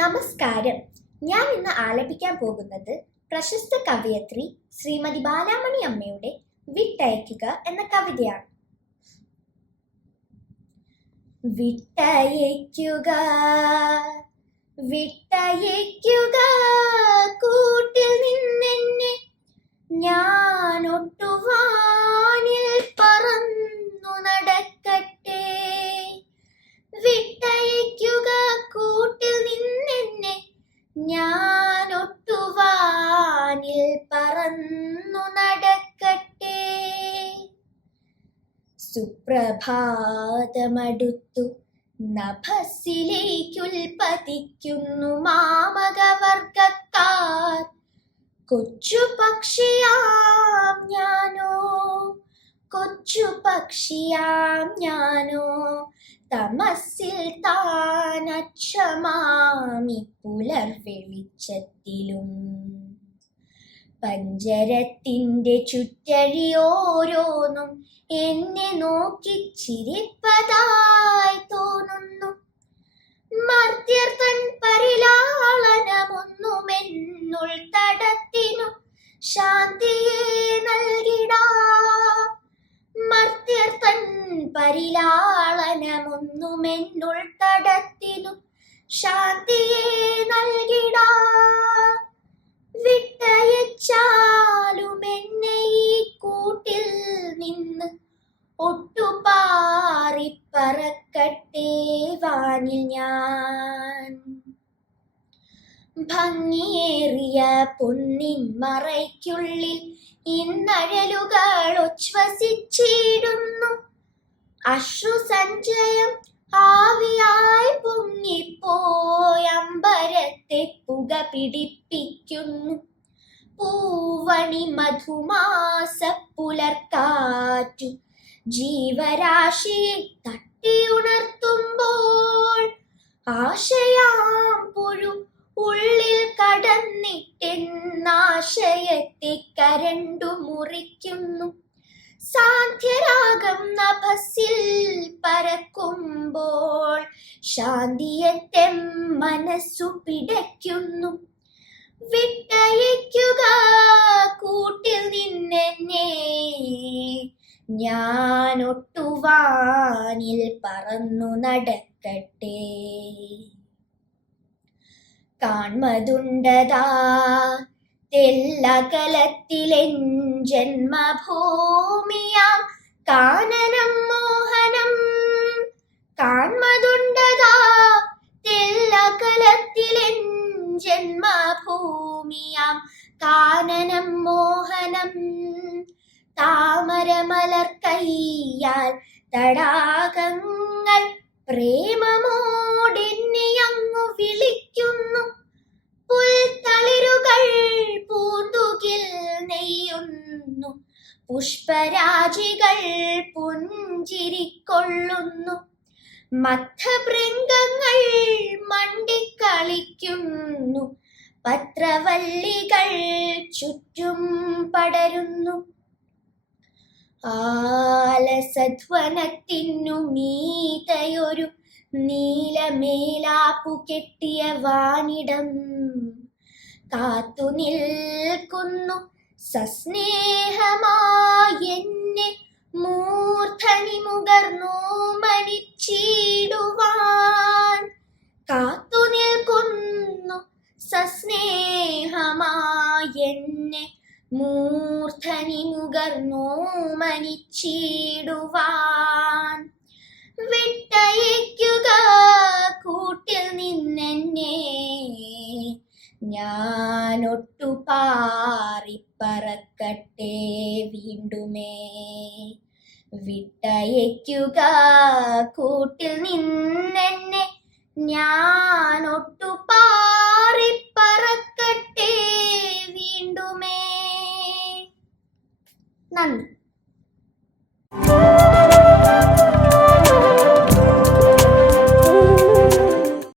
നമസ്കാരം. ഞാൻ ഇന്ന് ആലപിക്കാൻ പോകുന്നത് പ്രശസ്ത കവയത്രി ശ്രീമതി ബാലാമണി അമ്മയുടെ വിട്ടയക്കുക എന്ന കവിതയാണ്. വിട്ടയക്കുക വിട്ടയക്കുക കൂട്ടിൽ നിന്നെന്നെ, ഞാൻ ഒട്ടുവാനിൽ പറന്നു നടക്കട്ടെ. വിട്ടയക്കുക കൂട്ടിൽ നിന്നെന്നെ, ഞാൻ ഒട്ടുവാനിൽ പറന്നു നടക്കട്ടെ. സുപ്രഭാതമടുത്തു നഭസ്സിലേക്കുൽപ്പതിക്കുന്നു മാമകവർഗക്കാർ. കൊച്ചു പക്ഷിയാം ഞാനോ, കൊച്ചു പക്ഷിയാം ഞാനോ, തമസ്സിൽ താനക്ഷമാമി പുലർ വെളിച്ചത്തിലും. പഞ്ചരത്തിന്റെ ചുറ്റഴിയോരോന്നും എന്നെ നോക്കി ചിരിപ്പതായി തോന്നുന്നു. മർത്യർ തൻ പരിലാളനമൊന്നുമെന്നുൾ തടത്തിനു ശാന്തിയെ നൽകിടാ. മർത്യർ തൻ പരിലാളനമൊന്നുമെന്നുൾ തടത്തിനു ശാന്തിയെ നൽകിടാ. വിട്ടയച്ചാലും എന്നെ ഈ കൂട്ടിൽ നിന്ന് ഒട്ടുപാറിപ്പറക്കട്ടെ വാനിൽ ഞാൻ. ഭംഗിയേറിയ പൊന്നിൻ മറയ്ക്കുള്ളിൽ ഇന്നഴലുകൾ ഉച്ഛ്വസിച്ചിടുന്നു. അശ്രുസഞ്ചയം ആവിയായി പൊങ്ങിപ്പോയമ്പരത്തെ പുക പിടിപ്പിക്കുന്നു. പൂവണി മധുമാസ പുലർക്കാറ്റു ജീവരാശിയെ തട്ടിയുണർത്തുമ്പോൾ, ആശയാം പുഴു ഉള്ളിൽ കടന്നിട്ടെന്നാശയത്തെ കരണ്ടു മുറിക്കുന്നു. സാന്ധ്യരാഗം നഭസ്സിൽ പരക്കുമ്പോൾ, ശാന്തിയത്തെ മനസ്സു പിടയ്ക്കുന്നു. വിട്ടയക്കുക കൂട്ടിൽ നിന്നെന്നെ, ഞാൻ ഒട്ടുവാനിൽ പറന്നു നടക്കട്ടെ. കാൺമതുണ്ടതാ തെല്ലകലത്തിലെൻ ജന്മഭൂമിയാം കാനനം മോഹനം. കാൺമതുണ്ടതാ തെല്ലകലത്തിലെൻ ജന്മഭൂമിയാം കാനനം മോഹനം. താമരമലർ കൈയാൽ തടാകങ്ങൾ പ്രേമമോടെന്നെയങ്ങു വിളിക്കുന്നു. പുൽത്തളിരുകൾ പൂന്തുകിൽ നെയ്യുന്നു, പുഷ്പരാജികൾ പുഞ്ചിരിക്കൊള്ളുന്നു. മധ്യഭൃംഗങ്ങൾ മണ്ടിക്കളിക്കുന്നു, പത്രവല്ലികൾ ചുറ്റും പടരുന്നു. ആലസധ്വനത്തിനു മീതയൊരു നീലമേലാപ്പു കെട്ടിയ വാനിടം കാത്തു നിൽക്കുന്നു. സസ്നേഹമായെന്നെ മൂർധനി മുകർന്നു മനിച്ചിടുവാൻ കാത്തു നിൽക്കുന്നു. സസ്നേഹമായെന്നെ മൂർധനി മുകർന്നു മനിച്ചിടുവാൻ. വിട്ടയക്കുക കൂട്ടിൽ നിന്നെന്നെ, ഞാൻ ഒട്ടുപാറിപ്പറക്കട്ടെ വീണ്ടുമേ. വിട്ടയക്കുക കൂട്ടിൽ നിന്നെന്നെ, ഞാൻ ഒട്ടുപാറിപ്പറക്കട്ടെ വീണ്ടുമേ. നന്ദി.